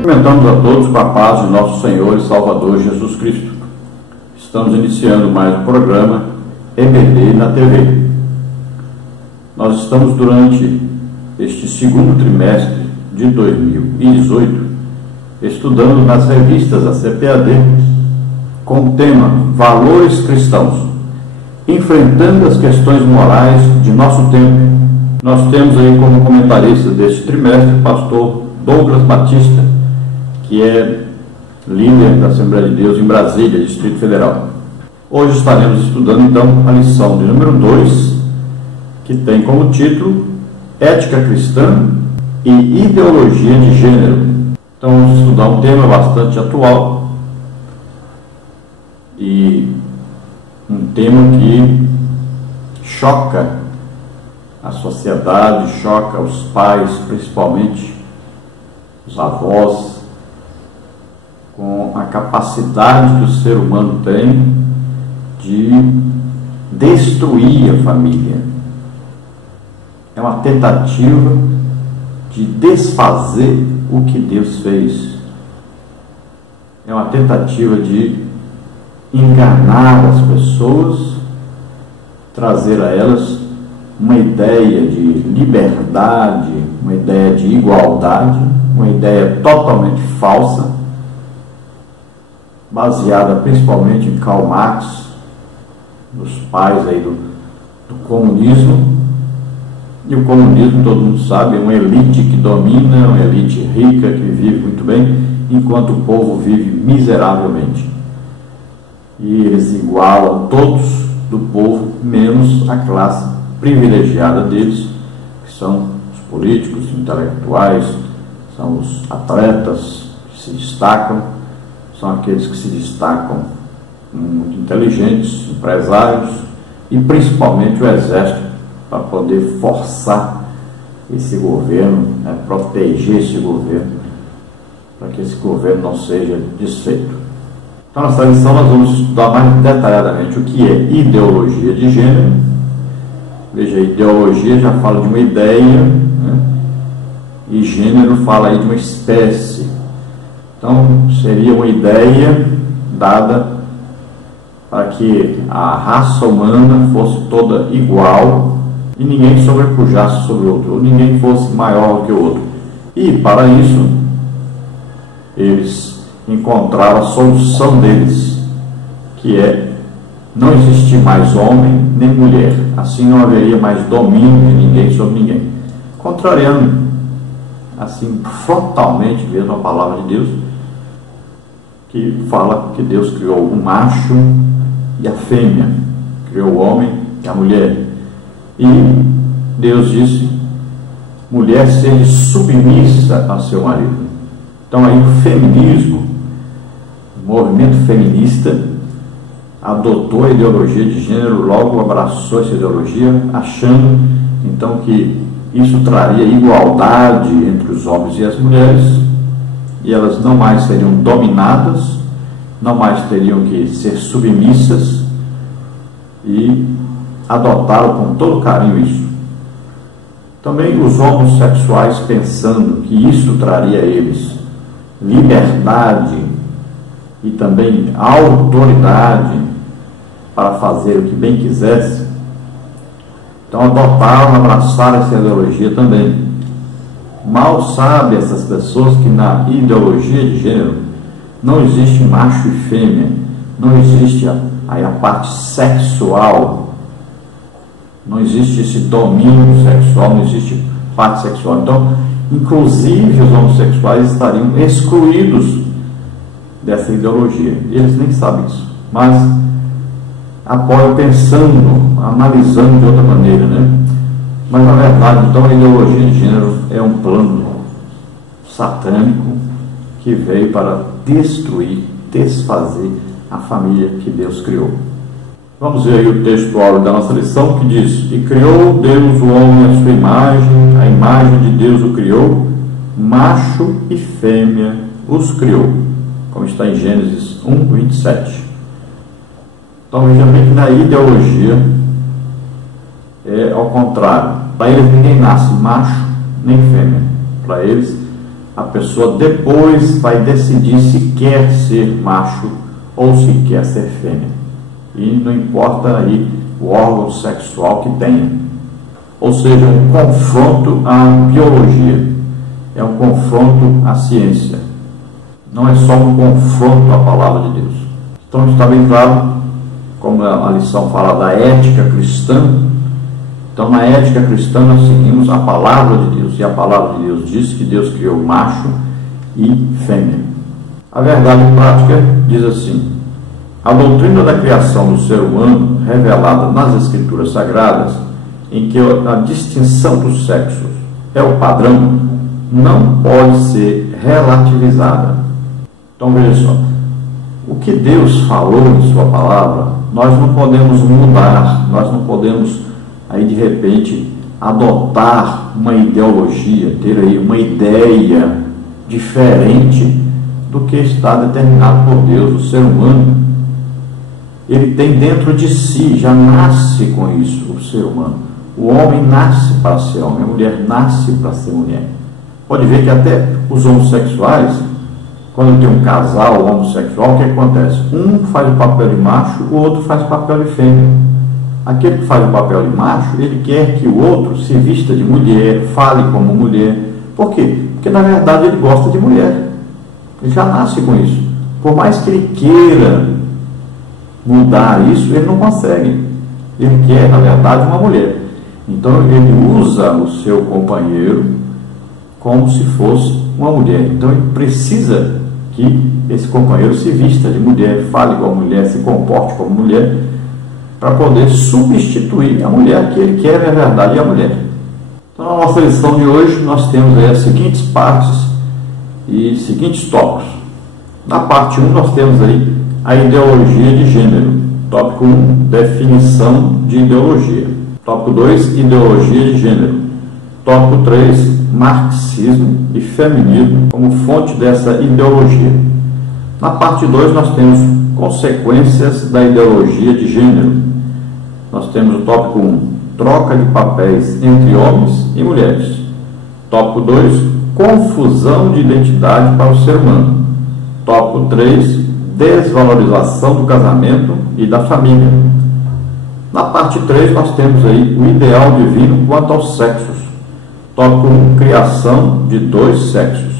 Cumprimentamos a todos com a paz de nosso Senhor e Salvador Jesus Cristo. Estamos iniciando mais um programa EBD na TV. Nós estamos durante este segundo trimestre de 2018 estudando nas revistas da CPAD com o tema Valores Cristãos, enfrentando as questões morais de nosso tempo. Nós temos aí como comentarista deste trimestre o pastor Douglas Batista, que é líder da Assembleia de Deus em Brasília, Distrito Federal. Hoje estaremos estudando então a lição de número 2, que tem como título Ética Cristã e Ideologia de Gênero. Então vamos estudar um tema bastante atual e um tema que choca a sociedade, choca os pais, principalmente os avós, com a capacidade que o ser humano tem de destruir a família. É uma tentativa de desfazer o que Deus fez. É uma tentativa de enganar as pessoas, trazer a elas uma ideia de liberdade, uma ideia de igualdade, uma ideia totalmente falsa, baseada principalmente em Karl Marx, dos pais aí do comunismo. E o comunismo, todo mundo sabe, é uma elite que domina, uma elite rica que vive muito bem, enquanto o povo vive miseravelmente. E eles igualam todos do povo, menos a classe privilegiada deles, que são os políticos, os intelectuais, são os atletas que se destacam, são aqueles que se destacam muito inteligentes, empresários e principalmente o exército, para poder forçar esse governo, proteger esse governo, para que esse governo não seja desfeito. Então, nessa lição nós vamos estudar mais detalhadamente o que é ideologia de gênero. Veja, ideologia já fala de uma ideia, e gênero fala aí de uma espécie. Então, seria uma ideia dada para que a raça humana fosse toda igual e ninguém sobrepujasse sobre o outro, ou ninguém fosse maior que o outro. E, para isso, eles encontraram a solução deles, que é não existir mais homem nem mulher. Assim não haveria mais domínio de ninguém sobre ninguém. Contrariando, assim, frontalmente mesmo a palavra de Deus, que fala que Deus criou o macho e a fêmea, criou o homem e a mulher. E Deus disse: mulher seja submissa a seu marido. Então aí o feminismo, o movimento feminista, adotou a ideologia de gênero, logo abraçou essa ideologia, achando então que isso traria igualdade entre os homens e as mulheres, e elas não mais seriam dominadas, não mais teriam que ser submissas, e adotaram com todo carinho isso. Também os homossexuais, pensando que isso traria a eles liberdade e também autoridade para fazer o que bem quisesse, então adotaram, abraçaram essa ideologia também. Mal sabem essas pessoas que na ideologia de gênero não existe macho e fêmea, não existe aí a parte sexual, não existe esse domínio sexual, não existe parte sexual. Então, inclusive os homossexuais estariam excluídos dessa ideologia. Eles nem sabem isso, mas apoiam pensando, analisando de outra maneira, Mas na verdade, então, a ideologia de gênero é um plano satânico que veio para destruir, desfazer a família que Deus criou. Vamos ver aí o texto áureo da nossa lição, que diz: e criou Deus o homem à sua imagem, a imagem de Deus o criou, macho e fêmea os criou, como está em Gênesis 1:27. Então veja bem que na ideologia é ao contrário. Para eles ninguém nasce macho nem fêmea. Para eles A pessoa depois vai decidir se quer ser macho ou se quer ser fêmea. E não importa aí o órgão sexual que tenha. Ou seja, um confronto à biologia, é um confronto à ciência. Não é só um confronto à palavra de Deus. Então está bem claro, como a lição fala da ética cristã. Então na ética cristã nós seguimos a palavra de Deus, e a palavra de Deus diz que Deus criou macho e fêmea. A verdade prática diz assim: a doutrina da criação do ser humano, revelada nas Escrituras Sagradas, em que a distinção dos sexos é o padrão, não pode ser relativizada. Então veja só, o que Deus falou em sua palavra, nós não podemos mudar, nós não podemos aí de repente adotar uma ideologia, ter aí uma ideia diferente do que está determinado por Deus. O ser humano, ele tem dentro de si, já nasce com isso, o ser humano. O homem nasce para ser homem, a mulher nasce para ser mulher. Pode ver que até os homossexuais, quando tem um casal homossexual, o que acontece? Um faz o papel de macho, o outro faz o papel de fêmea. Aquele que faz o papel de macho, ele quer que o outro se vista de mulher, fale como mulher. Por quê? Porque na verdade ele gosta de mulher. Ele já nasce com isso. Por mais que ele queira mudar isso, ele não consegue. Ele quer, na verdade, uma mulher. Então ele usa o seu companheiro como se fosse uma mulher. Então ele precisa que esse companheiro se vista de mulher, fale como mulher, se comporte como mulher, para poder substituir a mulher que ele quer, na verdade, a mulher. Então na nossa lição de hoje nós temos aí as seguintes partes e seguintes tópicos. Na parte 1 nós temos aí a ideologia de gênero. Tópico 1, definição de ideologia. Tópico 2, ideologia de gênero. Tópico 3, marxismo e feminismo como fonte dessa ideologia. Na parte 2 nós temos consequências da ideologia de gênero. Nós temos o tópico 1, troca de papéis entre homens e mulheres. Tópico 2, confusão de identidade para o ser humano. Tópico 3, desvalorização do casamento e da família. Na parte 3 nós temos aí o ideal divino quanto aos sexos. Tópico 1, criação de dois sexos.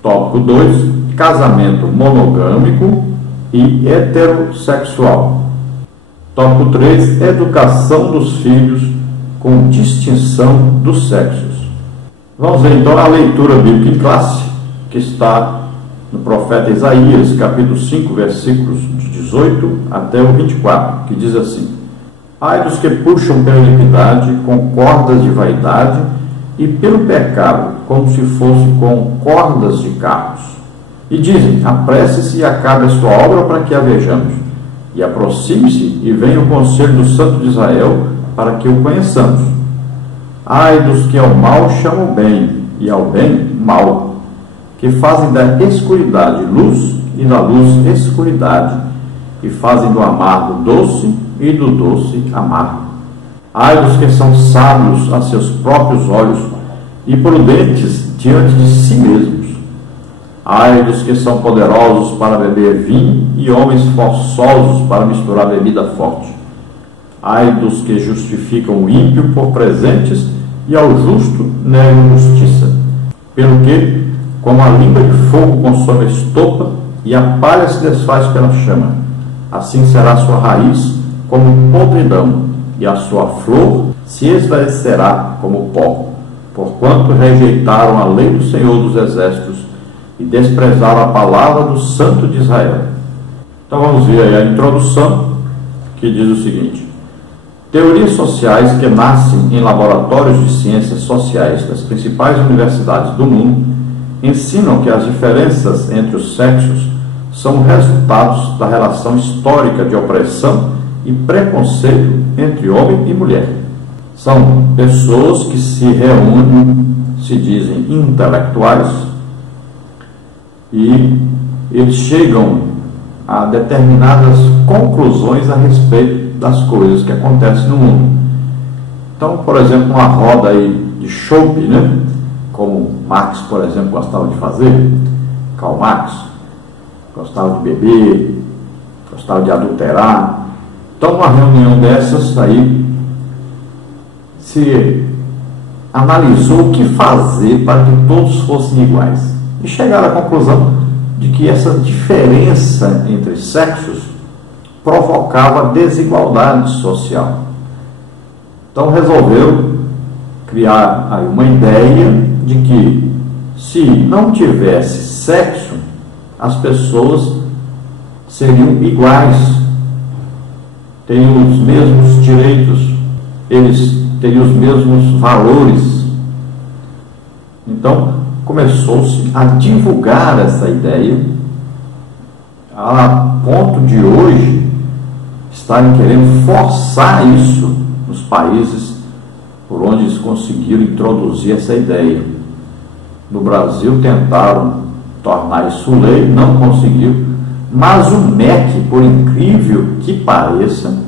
Tópico 2, casamento monogâmico e heterossexual. Tópico 3, educação dos filhos com distinção dos sexos. Vamos ver então a leitura bíblica em classe, que está no profeta Isaías, capítulo 5, versículos de 18 até o 24, que diz assim: ai dos que puxam pela iniquidade com cordas de vaidade e pelo pecado, como se fosse com cordas de carros. E dizem: apresse-se e acabe a sua obra para que a vejamos. E aproxime-se e venha o conselho do Santo de Israel para que o conheçamos. Ai dos que ao mal chamam bem e ao bem mal, que fazem da escuridade luz e da luz escuridade, e fazem do amargo doce e do doce amargo. Ai dos que são sábios a seus próprios olhos e prudentes diante de si mesmos. Ai dos que são poderosos para beber vinho e homens forçosos para misturar bebida forte. Ai dos que justificam o ímpio por presentes e ao justo negam justiça. Pelo que, como a língua de fogo consome a estopa e a palha se desfaz pela chama, assim será a sua raiz como podridão, e a sua flor se esvaecerá como pó, porquanto rejeitaram a lei do Senhor dos Exércitos e desprezaram a palavra do Santo de Israel. Então vamos ver aí a introdução, que diz o seguinte: teorias sociais que nascem em laboratórios de ciências sociais das principais universidades do mundo ensinam que as diferenças entre os sexos são resultados da relação histórica de opressão e preconceito entre homem e mulher. São pessoas que se reúnem, se dizem intelectuais, e eles chegam a determinadas conclusões a respeito das coisas que acontecem no mundo. Então, por exemplo, uma roda aí de chope, né? como Marx, por exemplo, gostava de fazer, Karl Marx, gostava de beber, gostava de adulterar. Então, numa reunião dessas, aí, se analisou o que fazer para que todos fossem iguais. E chegaram à conclusão de que essa diferença entre sexos provocava desigualdade social. Então resolveu criar aí uma ideia de que, se não tivesse sexo, as pessoas seriam iguais, teriam os mesmos direitos, eles teriam os mesmos valores. Então começou-se a divulgar essa ideia, a ponto de hoje estarem querendo forçar isso nos países por onde eles conseguiram introduzir essa ideia. No Brasil tentaram tornar isso lei, não conseguiu, mas o MEC, por incrível que pareça,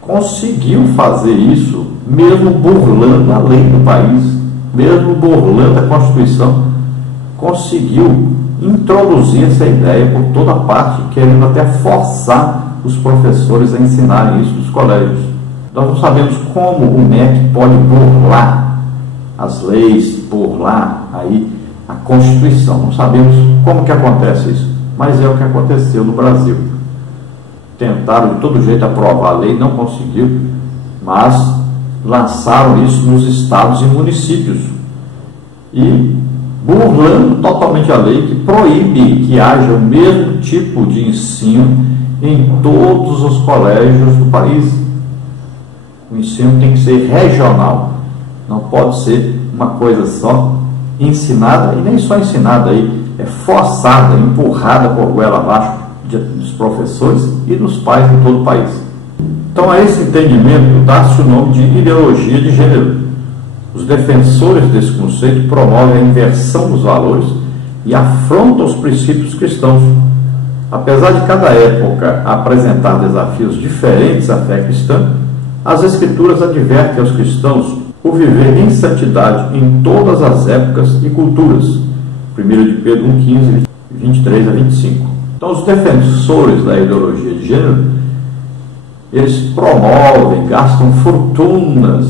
conseguiu fazer isso, mesmo burlando a lei do país, mesmo burlando a Constituição, conseguiu introduzir essa ideia por toda parte, querendo até forçar os professores a ensinarem isso nos colégios. Nós não sabemos como o MEC pode burlar as leis, burlar aí a Constituição. Não sabemos como que acontece isso, mas é o que aconteceu no Brasil. Tentaram de todo jeito aprovar a lei, não conseguiu, mas lançaram isso nos estados e municípios, e burlando totalmente a lei, que proíbe que haja o mesmo tipo de ensino em todos os colégios do país. O ensino tem que ser regional, não pode ser uma coisa só ensinada, e nem só ensinada aí, é forçada, empurrada por goela abaixo dos professores e dos pais de todo o país. Então, a esse entendimento dá-se o nome de ideologia de gênero. Os defensores desse conceito promovem a inversão dos valores e afrontam os princípios cristãos. Apesar de cada época apresentar desafios diferentes à fé cristã, as Escrituras advertem aos cristãos o viver em santidade em todas as épocas e culturas. 1 de Pedro 1,15, 23 a 25. Então, os defensores da ideologia de gênero, eles promovem, gastam fortunas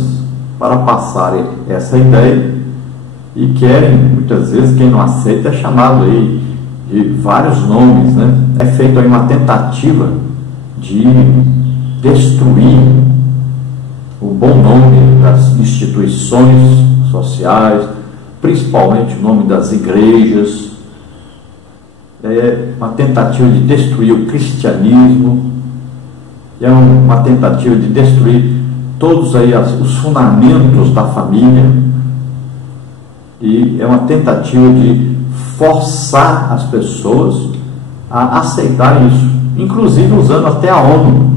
para passarem essa ideia, e querem, muitas vezes, quem não aceita é chamado aí de vários nomes, né? É feita aí uma tentativa de destruir o bom nome das instituições sociais, principalmente o nome das igrejas. É uma tentativa de destruir o cristianismo, é uma tentativa de destruir todos aí os fundamentos da família, e é uma tentativa de forçar as pessoas a aceitarem isso, inclusive usando até a ONU,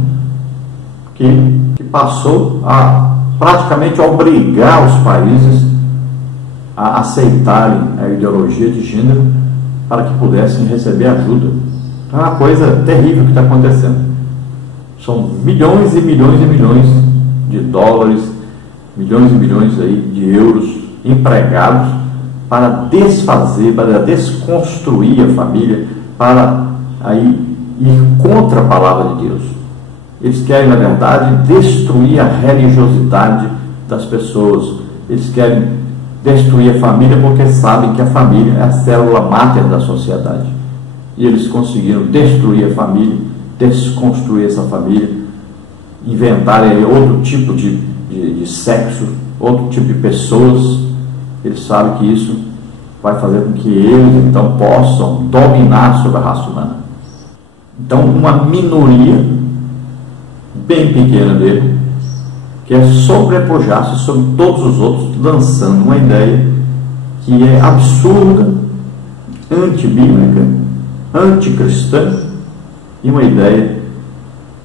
que passou a praticamente obrigar os países a aceitarem a ideologia de gênero para que pudessem receber ajuda. Então é uma coisa terrível que está acontecendo. São milhões e milhões e milhões de dólares, milhões e milhões aí de euros empregados para desfazer, para desconstruir a família, para aí ir contra a palavra de Deus. Eles querem, na verdade, destruir a religiosidade das pessoas. Eles querem destruir a família porque sabem que a família é a célula máter da sociedade. E eles conseguiram destruir a família, desconstruir essa família, inventarem outro tipo de sexo, outro tipo de pessoas. Eles sabem que isso vai fazer com que eles, então, possam dominar sobre a raça humana. Então, uma minoria bem pequena dele quer sobrepujar-se sobre todos os outros, lançando uma ideia que é absurda, antibíblica, anticristã, e uma ideia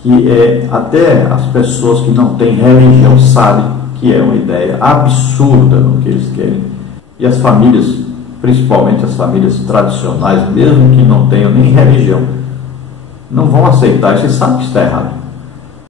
que até as pessoas que não têm religião sabem que é uma ideia absurda no que eles querem. E as famílias, principalmente as famílias tradicionais, mesmo que não tenham nem religião, não vão aceitar isso e sabem que está errado.